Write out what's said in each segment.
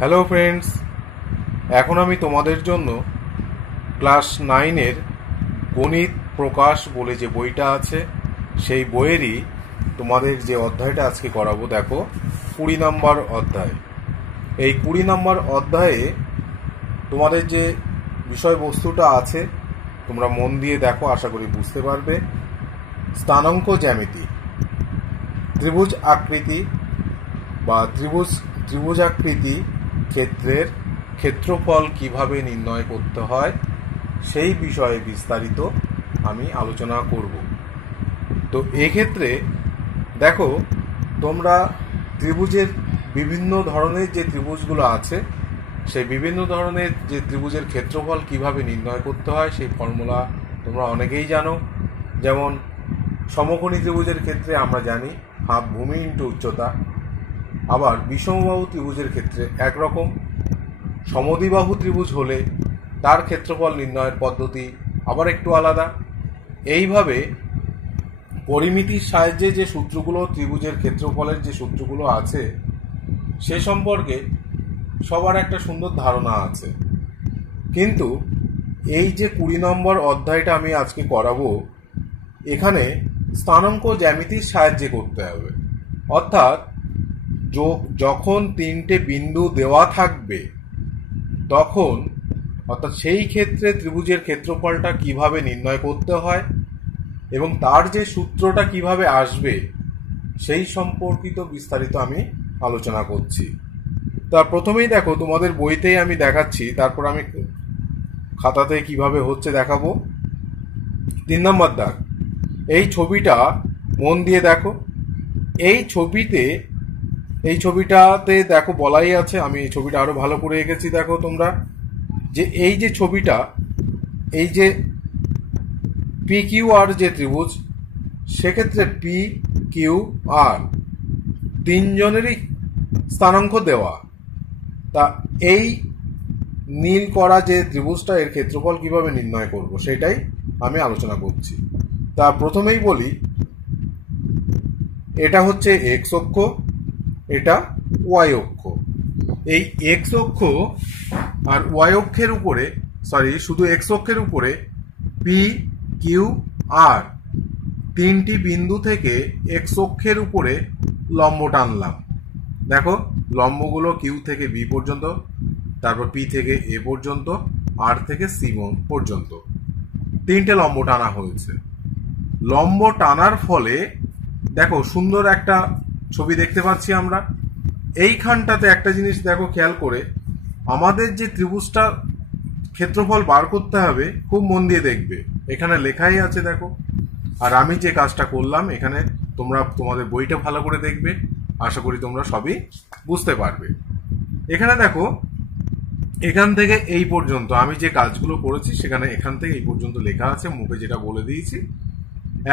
Hello friends, এখন আমি তোমাদের জন্য ক্লাস 9-এর গণিত প্রকাশ বলে যে বইটা আছে সেই বইয়েরই তোমাদের যে অধ্যায়টা আজকে করাবো। দেখো 20 নম্বর অধ্যায়। এই 20 নম্বর অধ্যায়ে তোমাদের যে বিষয়বস্তুটা আছে তোমরা মন দিয়ে দেখো, আশা করি বুঝতে পারবে। স্থানাঙ্ক জ্যামিতি, ত্রিভুজ আকৃতি বা ত্রিভুজাকৃতি ক্ষেত্রের ক্ষেত্রফল কিভাবে নির্ণয় করতে হয় সেই বিষয়ে বিস্তারিত আমি আলোচনা করব। তো এক্ষেত্রে দেখো, তোমরা ত্রিভুজের বিভিন্ন ধরনের যে ত্রিভুজগুলো আছে সেই বিভিন্ন ধরনের যে ত্রিভুজের ক্ষেত্রফল কিভাবে নির্ণয় করতে হয় সেই ফর্মুলা তোমরা অনেকেই জানো। যেমন সমকোণী ত্রিভুজের ক্ষেত্রে আমরা জানি হাফ ভূমি ইন্টু উচ্চতা। আবার বিষমবাহু ত্রিভুজের ক্ষেত্রে একরকম, সমদ্বিবাহু ত্রিভুজ হলে তার ক্ষেত্রফল নির্ণয়ের পদ্ধতি আবার একটু আলাদা। এইভাবে পরিমিতির সাহায্যে যে সূত্রগুলো, ত্রিভুজের ক্ষেত্রফলের যে সূত্রগুলো আছে সে সম্পর্কে সবার একটা সুন্দর ধারণা আছে। কিন্তু এই যে 20 নম্বর অধ্যায়টা আমি আজকে করাবো, এখানে স্থানাঙ্ক জ্যামিতির সাহায্যে করতে হবে। অর্থাৎ যখন 3টে বিন্দু দেওয়া থাকবে তখন, অর্থাৎ সেই ক্ষেত্রে ত্রিভুজের ক্ষেত্রফলটা কিভাবে নির্ণয় করতে হয় এবং তার যে সূত্রটা কিভাবে আসবে সেই সম্পর্কিত বিস্তারিত আমি আলোচনা করছি। তা প্রথমেই দেখো, তোমাদের বইতেই আমি দেখাচ্ছি, তারপর আমি খাতাতে কিভাবে হচ্ছে দেখাবো। 3 নম্বর দাগ, এই ছবিটা মন দিয়ে দেখো। এই ছবিটাতে দেখো বলাই আছে, আমি এই ছবিটা আরো ভালো করে এঁকেছি। দেখো তোমরা যে এই যে ছবিটা, এই যে পি কিউ আর যে ত্রিভুজ, সেক্ষেত্রে পি কিউ আর তিনজনেরই স্থানাঙ্ক দেওয়া। তা এই নীল করা যে ত্রিভুজটা, এর ক্ষেত্রফল কিভাবে নির্ণয় করব সেটাই আমি আলোচনা করছি। তা প্রথমেই বলি, এটা হচ্ছে এক্স অক্ষ, এটা ওয়াই অক্ষ। এই এক্স অক্ষ আর ওয়াই অক্ষের উপরে, শুধু এক্স অক্ষের উপরে পি কিউ আর তিনটি বিন্দু থেকে এক্স অক্ষের উপরে লম্ব টানলাম। দেখো লম্বগুলো কিউ থেকে বি পর্যন্ত, তারপর পি থেকে এ পর্যন্ত, আর থেকে সি পর্যন্ত 3টে লম্ব টানা হয়েছে। লম্ব টানার ফলে দেখো সুন্দর একটা ছবি দেখতে পাচ্ছি আমরা। এইখানটাতে একটা জিনিস দেখো খেয়াল করে, আমাদের যে ত্রিভুজটা ক্ষেত্রফল বার করতে হবে খুব মন দিয়ে দেখবে, এখানে লেখাই আছে দেখো। আর আমি যে কাজটা করলাম এখানে, তোমরা তোমাদের বইটা ভালো করে দেখবে, আশা করি তোমরা সবই বুঝতে পারবে। এখানে দেখো, এখান থেকে এই পর্যন্ত আমি যে কাজগুলো করেছি সেখানে এখান থেকে এই পর্যন্ত লেখা আছে, মুখে যেটা বলে দিয়েছি।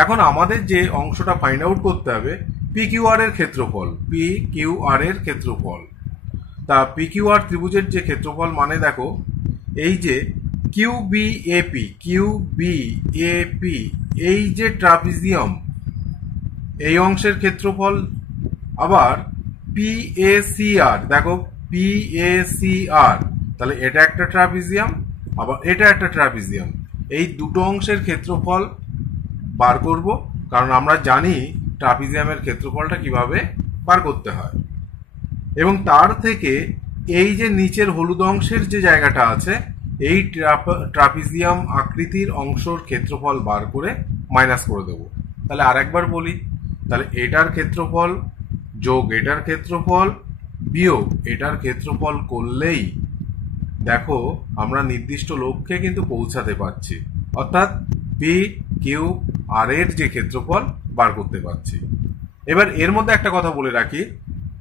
এখন আমাদের যে অংশটা ফাইন্ড আউট করতে হবে পি কিউ আর এর ক্ষেত্রফল, পি কিউ আর এর ক্ষেত্রফল। তা পি কিউ আর ত্রিভুজের যে ক্ষেত্রফল মানে দেখো, এই যে কিউ বি এ পি এই যে ট্রাপিজিয়াম, এই অংশের ক্ষেত্রফল। আবার পি এ সি আর, দেখো পি এ সি আর, তাহলে এটা একটা ট্রাপিজিয়াম, আবার এটা একটা ট্রাপিজিয়াম। এই দুটো অংশের ক্ষেত্রফল বার করব, কারণ আমরা জানি ট্রাপিজিয়ামের ক্ষেত্রফলটা কিভাবে বার করতে হয়। এবং তার থেকে এই যে নিচের হলুদ অংশের যে জায়গাটা আছে, এই ট্রাপিজিয়াম আকৃতির অংশের ক্ষেত্রফল বার করে মাইনাস করে দেব। তাহলে আরেকবার বলি, তাহলে এটার ক্ষেত্রফল যোগ এটার ক্ষেত্রফল বিয়োগ এটার ক্ষেত্রফল করলেই দেখো আমরা নির্দিষ্ট লক্ষ্যে কিন্তু পৌঁছাতে পারছি, অর্থাৎ পি কিউ আর এর যে ক্ষেত্রফল বার করতে পারছি। এবার এর মধ্যে একটা কথা বলে রাখি,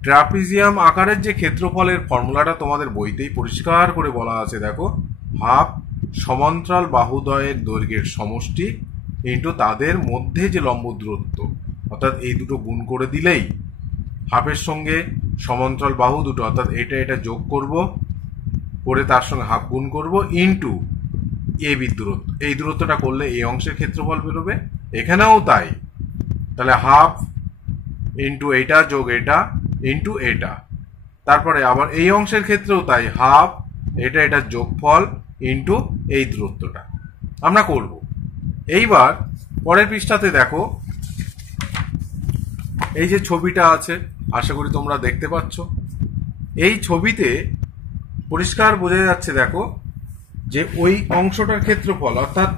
ট্রাপিজিয়াম আকারের যে ক্ষেত্রফলের ফর্মুলাটা তোমাদের বইতেই পরিষ্কার করে বলা আছে। দেখো, হাফ সমান্তরাল বাহুদ্বয়ের দৈর্ঘ্যের সমষ্টি ইন্টু তাদের মধ্যে যে লম্ব দূরত্ব, অর্থাৎ এই দুটো গুণ করে দিলেই হাফের সঙ্গে সমান্তরাল বাহু দুটো, অর্থাৎ এটা যোগ করব, করে তার সঙ্গে হাফ গুণ করব ইন্টু এ বি দূরত্ব। এই দূরত্বটা করলে এই অংশের ক্ষেত্রফল বেরোবে, এখানেও তাই। তাহলে হাফ ইন্টু এটা যোগ এটা ইন্টু এটা, তারপরে আবার এই অংশের ক্ষেত্রেও তাই, হাফ এটা যোগফল ইন্টু এই দূরত্বটা আমরা করব। এইবার পরের পৃষ্ঠাতে দেখো, এই যে ছবিটা আছে, আশা করি তোমরা দেখতে পাচ্ছ। এই ছবিতে পরিষ্কার বোঝা যাচ্ছে, দেখো যে ওই অংশটার ক্ষেত্রফল, অর্থাৎ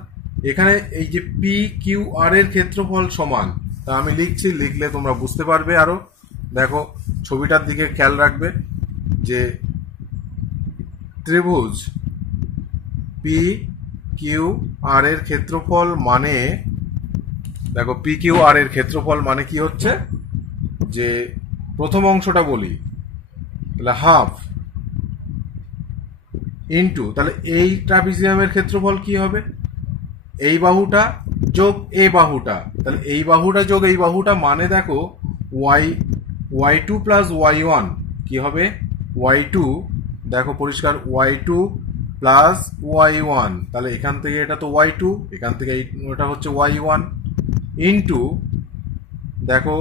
এখানে এই যে পি কিউ আর এর ক্ষেত্রফল সমান। তা আমি লিখছি, লিখলে তোমরা বুঝতে পারবে আরো। দেখো ছবিটার দিকে খেয়াল রাখবে যে ত্রিভুজ পি কিউ আর এর ক্ষেত্রফল মানে, দেখো পি কিউ আর এর ক্ষেত্রফল মানে কি হচ্ছে, যে প্রথম অংশটা বলি তাহলে হাফ ইন্টু, তাহলে এই ট্রাপিজিয়ামের ক্ষেত্রফল কি হবে, এই বাহুটা যোগ এই বাহুটা, তাহলে এই বাহুটা যোগ এই বাহুটা মানে দেখো Y two plus Y one কি হবে, ওয়াই টু, দেখো পরিষ্কার Y two plus Y one, তাহলে এখান থেকে এটা তো ওয়াই টু, এখান থেকে এটা হচ্ছে ওয়াই ওয়ান, ইন্টু দেখো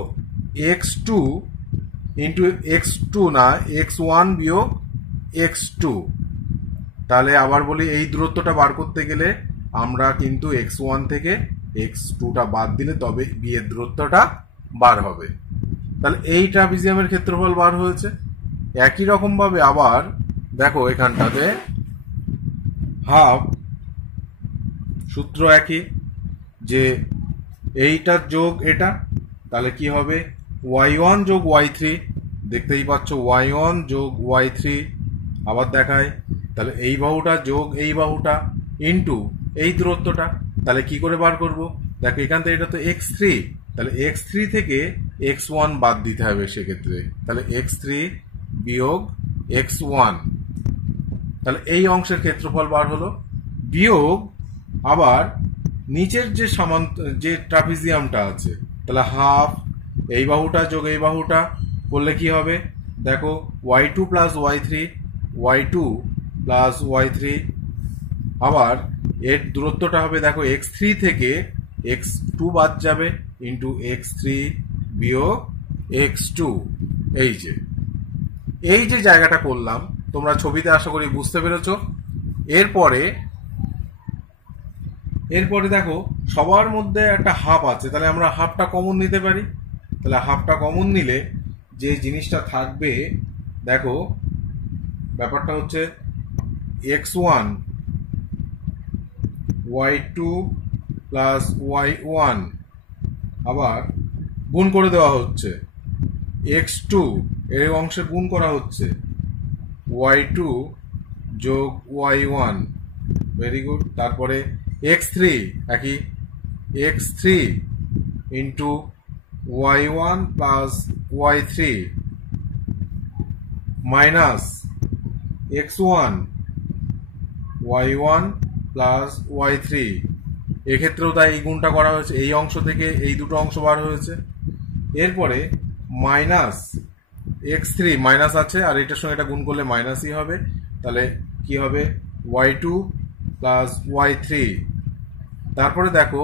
X two into X two না এক্স ওয়ান বিয়োগ এক্স টু। তাহলে আবার বলি, এই দূরত্বটা বার করতে গেলে আমরা কিন্তু এক্স ওয়ান থেকে এক্স টুটা বাদ দিলে তবে বি এর দূরত্বটা বার হবে। তাহলে এই ট্রাপিজিয়ামের ক্ষেত্রফল বার হয়েছে। একই রকম ভাবে আবার দেখো এখানটাতে হাফ, সূত্র একই, যে এইটার যোগ এটা, তাহলে কি হবে ওয়াই ওয়ান যোগ ওয়াই থ্রি, দেখতেই পাচ্ছ ওয়াই ওয়ান যোগ ওয়াই থ্রি। আবার দেখায়, তাহলে এই বাহুটা যোগ এই বাহুটা ইন্টু এই দূরত্বটা, তাহলে কি করে বার করব, দেখো এখান থেকে এটা তো এক্স থ্রি, তাহলে এক্স থ্রি থেকে এক্স ওয়ান বাদ দিতে হবে সেক্ষেত্রে, তাহলে এক্স থ্রি বিয়োগ এক্স ওয়ান, তাহলে এই অংশের ক্ষেত্রফল বার হলো। বিয়োগ আবার নিচের যে যে ট্রাপিজিয়ামটা আছে, তাহলে হাফ এই বাহুটা যোগ এই বাহুটা করলে কি হবে, দেখো Y two plus Y three, Y two plus Y three, আবার এর দূরত্বটা হবে দেখো এক্স থ্রি থেকে এক্স টু বাদ যাবে ইন্টু এক্স থ্রি বিয়োগ এক্স টু। এই যে জায়গাটা করলাম তোমরা ছবিতে আশা করি বুঝতে পেরেছ। এরপরে দেখো সবার মধ্যে একটা হাফ আছে, তাহলে আমরা হাফটা কমন নিতে পারি। তাহলে হাফটা কমন নিলে যে জিনিসটা থাকবে, দেখো ব্যাপারটা হচ্ছে X one Y two plus Y one, আবার গুণ করে দেওয়া হচ্ছে এক্স টু এর অংশে গুণ করা হচ্ছে ওয়াই টু যোগ ওয়াই ওয়ান, ভেরি গুড। তারপরে এক্স থ্রি একই, X three into Y one plus Y three minus X one Y one plus Y three, এক্ষেত্রেও তাই এই গুণটা করা হয়েছে, এই অংশ থেকে এই দুটো অংশ বার হয়েছে। এরপরে মাইনাস এক্স থ্রি মাইনাস আছে, আর এটার সঙ্গে এটা গুণ করলে মাইনাসই হবে, তাহলে কি হবে Y two plus Y three. তারপরে দেখো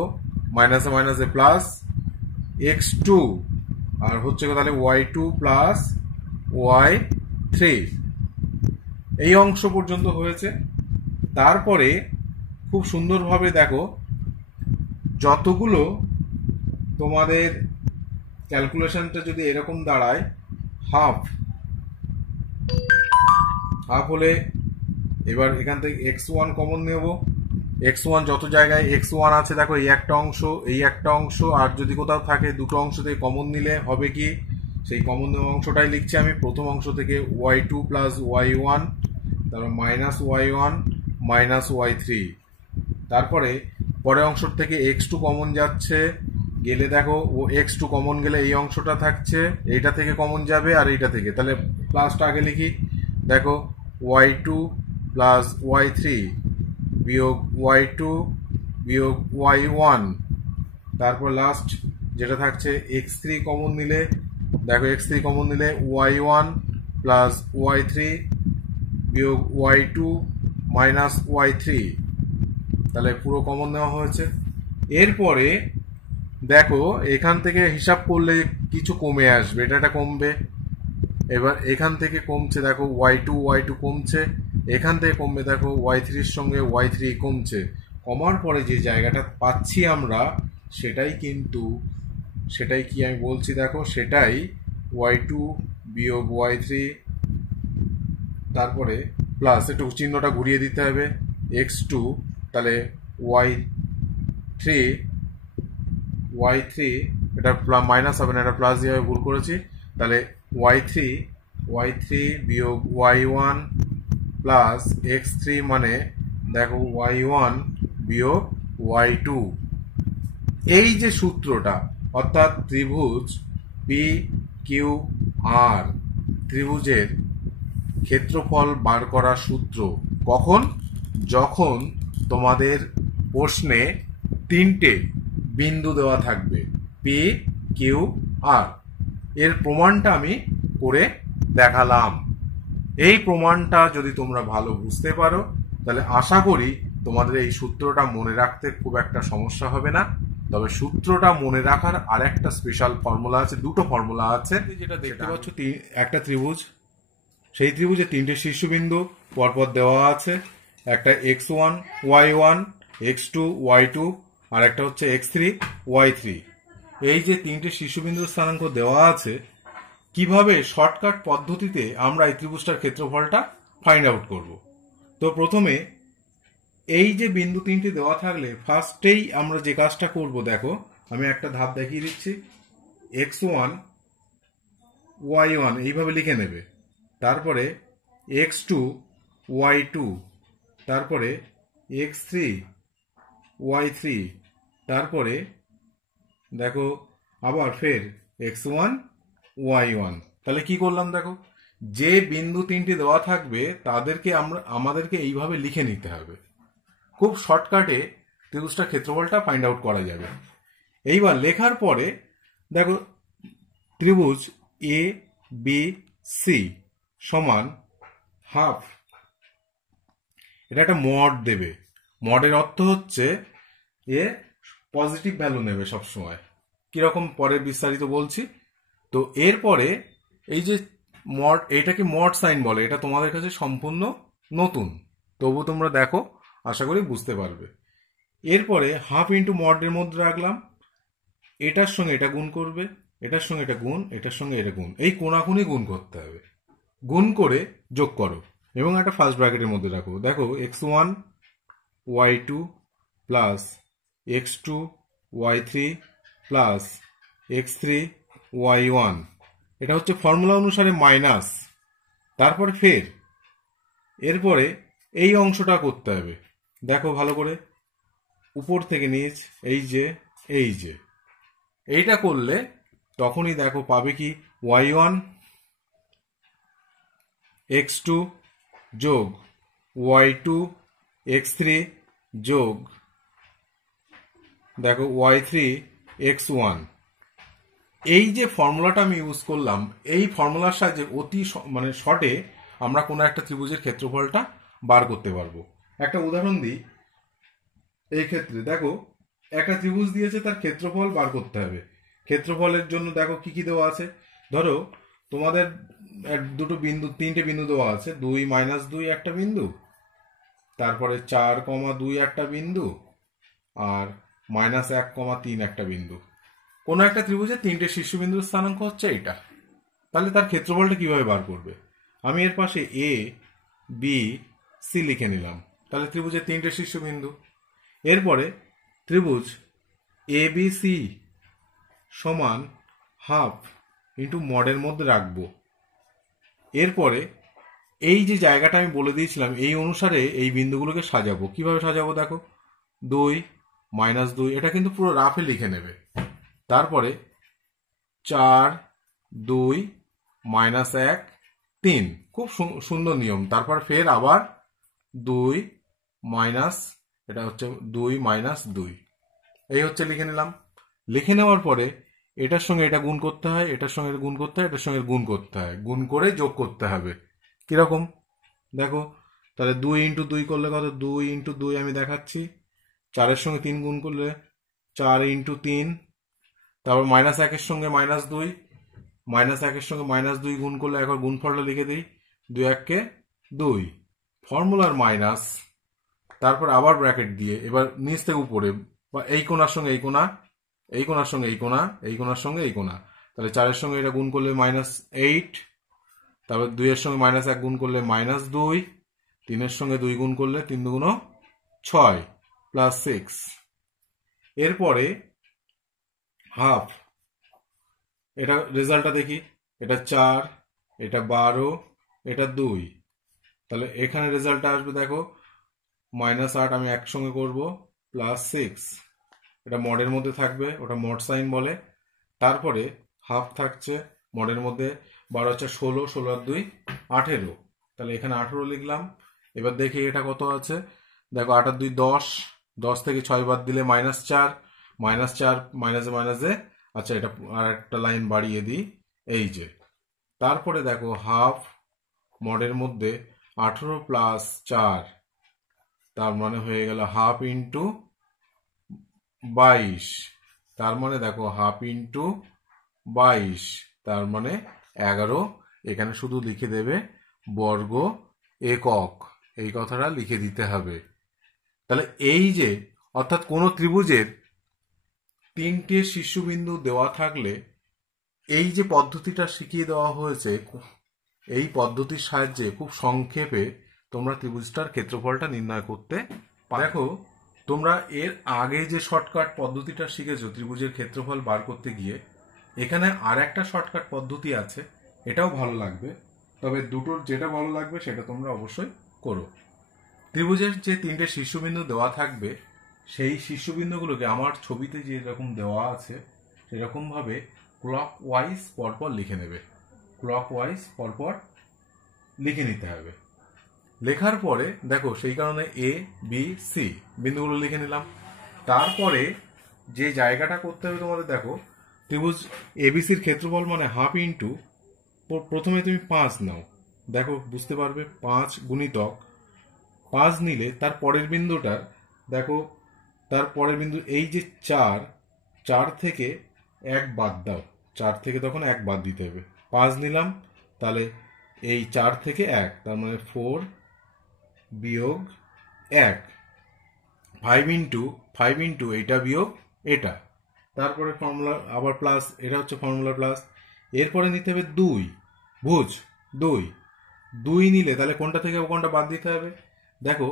মাইনাসে মাইনাসে প্লাস এক্স টু, আর হচ্ছে তাহলে Y two plus Y three, এই অংশ পর্যন্ত হয়েছে। তারপরে খুব সুন্দরভাবে দেখো যতগুলো তোমাদের ক্যালকুলেশনটা যদি এরকম দাঁড়ায়, হাফ হলে এবার এখান থেকে এক্স ওয়ান কমন নেব, এক্স ওয়ান যত জায়গায় এক্স ওয়ান আছে দেখো এই একটা অংশ, এই একটা অংশ, আর যদি কোথাও থাকে দুটো অংশ থেকে কমন নিলে হবে কি, সেই কমন নেওয়া অংশটাই লিখছি আমি। প্রথম অংশ থেকে Y two plus Y one, তারপর minus Y one minus Y three, তারপরে পরের অংশ থেকে এক্স টু কমন যাচ্ছে, গেলে দেখো ও এক্স টু কমন গেলে এই অংশটা থাকছে, এইটা থেকে কমন যাবে আর এইটা থেকে, তাহলে প্লাসটা আগে লিখি, দেখো Y two plus Y three বিয়োগ ওয়াই টু বিয়োগ ওয়াই ওয়ান, তারপর লাস্ট যেটা থাকছে এক্স থ্রি কমন নিলে, দেখো এক্স থ্রি কমন নিলে Y one plus Y three বিয়োগ Y two minus Y three, তাহলে পুরো কমন নেওয়া হয়েছে। এরপরে দেখো এখান থেকে হিসাব করলে কিছু কমে আসবে, এটা কমবে, এবার এখান থেকে কমছে দেখো y2 কমছে, এখান থেকে কমবে দেখো y3 এর সঙ্গে y3 কমছে। কমার পরে যে জায়গাটা পাচ্ছি আমরা সেটাই কি আমি বলছি দেখো, সেটাই y2 বিয়োগ y3, তারপরে প্লাস একটু চিহ্নটা ঘুরিয়ে দিতে হবে x2, তাহলে y3 এটা মাইনাস হবে না, এটা প্লাস দিয়ে ভুল করেছি, তাহলে y3 বিয়োগ y1 প্লাস x3 মানে দেখো y1 বিয়োগ y2। এই যে সূত্রটা, অর্থাৎ ত্রিভুজ পি কিউ আর ত্রিভুজের ক্ষেত্রফল বার করার সূত্র, কখন? যখন তোমাদের প্রশ্নে তিনটে বিন্দু দেওয়া থাকবে পি কিউ আর। এর প্রমাণটা আমি করে দেখালাম। এই প্রমাণটা যদি তোমরা ভালো বুঝতে পারো তাহলে আশা করি তোমাদের এই সূত্রটা মনে রাখতে খুব একটা সমস্যা হবে না। তবে সূত্রটা মনে রাখার আর একটা স্পেশাল ফর্মুলা আছে, দুটো ফর্মুলা আছে। যেটা দেখতে পাচ্ছ একটা ত্রিভুজ, সেই ত্রিভুজে তিনটে শীর্ষবিন্দু পরপর দেওয়া আছে, একটা x1 y1 x2 y2 আর একটা হচ্ছে x3 y3। এই যে তিনটে শীর্ষবিন্দুর স্থানাঙ্ক দেওয়া আছে, কিভাবে শর্টকাট পদ্ধতিতে আমরা এই ত্রিভুজটার ক্ষেত্রফলটা ফাইন্ড আউট করব। তো প্রথমে এই যে বিন্দু তিনটি দেওয়া থাকলে ফার্স্টেই আমরা যে কাজটা করব, দেখো আমি একটা ধাপ দেখিয়ে দিচ্ছি। x1 y1 এইভাবে লিখে নেবে, তারপরে x2 y2, তারপরে x3 y3, তারপরে দেখো আবার ফের x1 y1। তাহলে কি করলাম দেখো, যে বিন্দু তিনটি দেওয়া থাকবে তাদেরকে আমাদেরকে এইভাবে লিখে নিতে হবে। খুব শর্টকাটে ত্রিভুজটার ক্ষেত্রফলটা ফাইন্ড আউট করা যাবে। এইবার লেখার পরে দেখো ত্রিভুজ এ বি সি সমান হাফ, এটা একটা মড দেবে। মডের অর্থ হচ্ছে এ পজিটিভ ভ্যালু নেবে সবসময়। কিরকম পরে বিস্তারিত বলছি। তো এরপরে এই যে মড, এটাকে মড সাইন বলে, এটা তোমাদের কাছে সম্পূর্ণ নতুন, তবু তোমরা দেখো আশা করি বুঝতে পারবে। এরপরে হাফ ইন্টু মডের মধ্যে রাখলাম, এটার সঙ্গে এটা গুণ করবে, এটার সঙ্গে এটা গুণ, এটার সঙ্গে এটা গুণ, এই কোনাকুনি গুণ করতে হবে। গুণ করে যোগ করো এবং একটা ফার্স্ট ব্র্যাকেটের মধ্যে রাখো। দেখো x1 y2 plus x2 y3 plus x3 y1, এটা হচ্ছে ফর্মুলা অনুসারে মাইনাস, তারপরে ফের এরপরে এই অংশটা করতে হবে। দেখো ভালো করে উপর থেকে নিচ, এই যে এইটা করলে তখনই দেখো পাবে কি y1 x2 যোগ y2 x3 যোগ দেখো y3 x1। এই যে ফর্মুলাটা আমি ইউজ করলাম, এই ফর্মুলার সাহায্যে অতি শর্টে আমরা কোনো একটা ত্রিভুজের ক্ষেত্রফলটা বার করতে পারবো। একটা উদাহরণ দিই। এই ক্ষেত্রে দেখো একটা ত্রিভুজ দিয়েছে, তার ক্ষেত্রফল বার করতে হবে। ক্ষেত্রফলের জন্য দেখো কি কি দেওয়া আছে। ধরো তোমাদের তিনটে বিন্দু দেওয়া আছে, 2 - 2 একটা বিন্দু, তারপরে 4, 2 একটা বিন্দু, আর -1, 3 একটা বিন্দু। কোনো একটা ত্রিভুজের তিনটে শীর্ষবিন্দুর স্থানাঙ্ক হচ্ছে এটা। তাহলে তার ক্ষেত্রফলটা কিভাবে বার করবে? আমি এর পাশে এ বি সি লিখে নিলাম, তাহলে ত্রিভুজের তিনটে শীর্ষবিন্দু। এরপরে ত্রিভুজ এ বি সি সমান হাফ ইন্টু মডের মধ্যে রাখবো। এরপরে এই যে জায়গাটা আমি বলে দিয়েছিলাম, এই অনুসারে এই বিন্দুগুলোকে সাজাবো। কিভাবে সাজাবো দেখো, 2 - 2, এটা কিন্তু পুরো রাফে লিখে নেবে। তারপরে 4 2 -1 3, খুব সুন্দর নিয়ম। তারপর ফের আবার 2 এটা হচ্ছে 2 - 2, এই হচ্ছে লিখে নিলাম। লিখে নেওয়ার পরে এটার সঙ্গে এটা গুণ করতে হয়, এটার সঙ্গে গুণ করতে হয়, এটার সঙ্গে গুণ করতে হয়, গুণ করে যোগ করতে হবে। কিরকম দেখো, তাহলে 2 × 2 করলে কত, 2 × 2 আমি দেখাচ্ছি। 4-এর সঙ্গে 3 গুণ করলে 4 × 3, তারপর -1 এর সঙ্গে -2, মাইনাস একের সঙ্গে মাইনাস 2 গুণ করলে একবার গুণফলটা লিখে দিই, 2 এককে 2, ফর্মুলার মাইনাস, তারপর আবার ব্র্যাকেট দিয়ে এবার নিচ থেকে উপরে, বা এই কোণার সঙ্গে এই কোণা, এই কোণার সঙ্গে এই কোণা, এই কোণার সঙ্গে এই কোণা, তাহলে 4-এর সঙ্গে এটা গুণ করলে -8, তারপর 2-এর সঙ্গে -1 গুণ করলে -2, 3-এর সঙ্গে 2 গুণ করলে 3 2 6 প্লাস 6। এরপরে হাফ, এটা রেজাল্টটা দেখি, এটা 4, এটা 12, এটা 2, তাহলে এখানে রেজাল্টটা আসবে দেখো -8 আমি একসঙ্গে করব, প্লাস 6, এটা মডের মধ্যে থাকবে, ওটা মড সাইন বলে। তারপরে হাফ থাকছে মডের মধ্যে, 12 × 16, 16 আর 2 18, তাহলে এখানে 18 লিখলাম। এবার দেখি এটা কত আছে, দেখো 8 আর 2 10, 10 থেকে 6 বাদ দিলে -4, -4 মাইনাসে মাইনাসে, আচ্ছা এটা আর একটা লাইন বাড়িয়ে দিই, এই যে। তারপরে দেখো হাফ মডের মধ্যে 18 প্লাস 4, তার মানে হয়ে গেল হাফ ইন্টু 22, তার মানে দেখো হাফ ইন্টু 22, তার মানে 11। এখানে শুধু লিখে দেবে বর্গ একক, এই কথাটা লিখে দিতে হবে। তাহলে এই যে, অর্থাৎ কোন ত্রিভুজের 3টে শীর্ষবিন্দু দেওয়া থাকলে এই যে পদ্ধতিটা শিখিয়ে দেওয়া হয়েছে, এই পদ্ধতির সাহায্যে খুব সংক্ষেপে তোমরা ত্রিভুজটার ক্ষেত্রফলটা নির্ণয় করতে পারো। দেখো তোমরা এর আগে যে শর্টকাট পদ্ধতিটা শিখেছো ত্রিভুজের ক্ষেত্রফল বার করতে গিয়ে, এখানে আর একটা শর্টকাট পদ্ধতি আছে, এটাও ভালো লাগবে, তবে দুটোর যেটা ভালো লাগবে সেটা তোমরা অবশ্যই করো। ত্রিভুজের যে 3টে শীর্ষবিন্দু দেওয়া থাকবে, সেই শীর্ষবিন্দুগুলোকে আমার ছবিতে যেরকম দেওয়া আছে সেরকম ভাবে ক্লক ওয়াইজ পরপর লিখে নেবে, ক্লক ওয়াইজ পরপর লিখে নিতে হবে। লেখার পরে দেখো সেই কারণে এ বি সি বিন্দুগুলো লিখে নিলাম। তারপরে যে জায়গাটা করতে হবে তোমাদের, দেখো ত্রিভুজ এবিসির ক্ষেত্রফল মানে হাফ ইন্টু, প্রথমে তুমি 5 নাও, দেখো বুঝতে পারবে 5 গুণিতক 5 নিলে তার পরের বিন্দুটার, দেখো তার পরের বিন্দু এই যে 4 থেকে 1 বাদ দাও, 4 থেকে তখন 1 বাদ দিতে হবে, 5 নিলাম, তাহলে এই 4 থেকে 1, তার মানে 4 বিয়োগ 1, 5 ইন্টু এটা বিয়োগ এটা, তারপরে ফর্মুলা আবার প্লাস, এটা হচ্ছে ফর্মুলা প্লাস। এরপরে নিতে হবে 2, ভুজ 2 নিলে তাহলে কোনটা থেকে কোনটা বাদ দিতে হবে, দেখো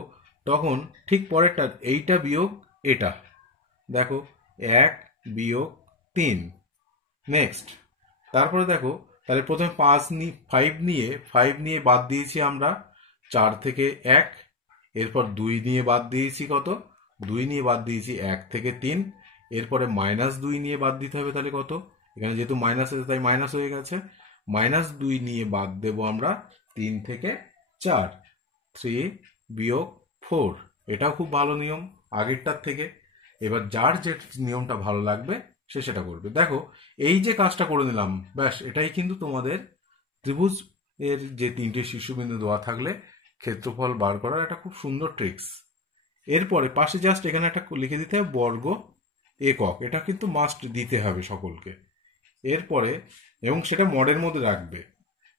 তখন ঠিক পরেরটা এইটা বিয়োগ এটা, দেখো 1 বিয়োগ 3, নেক্সট। তারপরে দেখো তাহলে প্রথমে 5 নিয়ে বাদ দিয়েছি আমরা 4 থেকে 1, এরপর 2 নিয়ে বাদ দিয়েছি কত, 2 নিয়ে বাদ দিয়েছি 1 থেকে 3, এরপরে -2 নিয়ে বাদ দিতে হবে, তাহলে কত, এখানে যেহেতু মাইনাস আছে তাই মাইনাস হয়ে গেছে, -2 নিয়ে বাদ দেব আমরা 3 থেকে 4, 3 বিয়োগ 4, এটাও খুব ভালো নিয়ম আগেরটার থেকে। এবার যার যে নিয়মটা ভালো লাগবে সে সেটা করবে। দেখো এই যে কাজটা করে নিলাম, ব্যাস এটাই কিন্তু তোমাদের ত্রিভুজ এর যে 3টে শীর্ষবিন্দু দেওয়া থাকলে ক্ষেত্রফল বার করার একটা খুব সুন্দর ট্রিক্স। এরপরে পাশে জাস্ট এখানে একটা লিখে দিতে হবে বর্গ একক, এটা কিন্তু মাস্ট দিতে হবে সকলকে। এরপরে এবং সেটা মডের মধ্যে রাখবে,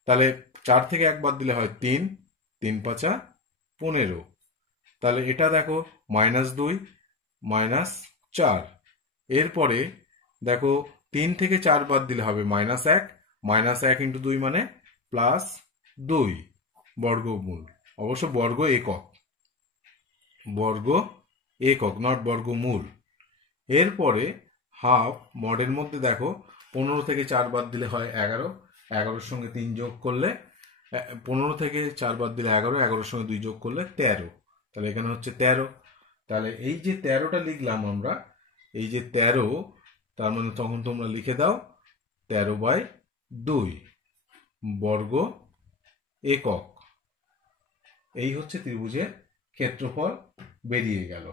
তাহলে 4 থেকে 1 বাদ দিলে হয় 3, 3 5 15, তাহলে এটা দেখো -2 -4, এরপরে দেখো 3 থেকে 4 বাদ দিলে হবে -1, -1 ইন্টু 2 মানে +2 বর্গমূল, অবশ্য বর্গ একক নট বর্গমূল। এরপরে হাফ মডের মধ্যে দেখো 15 থেকে 4 বাদ দিলে হয় 11, 11-এর সঙ্গে 3 যোগ করলে 15 থেকে 4 বাদ দিলে 11, 11-এর সঙ্গে 2 যোগ করলে 13, তাহলে এখানে হচ্ছে 13। তাহলে এই যে 13টা লিখলাম আমরা, এই যে 13, তার মানে তখন তোমরা লিখে দাও 13/2 বর্গ একক। এই হচ্ছে ত্রিভুজের ক্ষেত্রফল, বেরিয়ে গেল।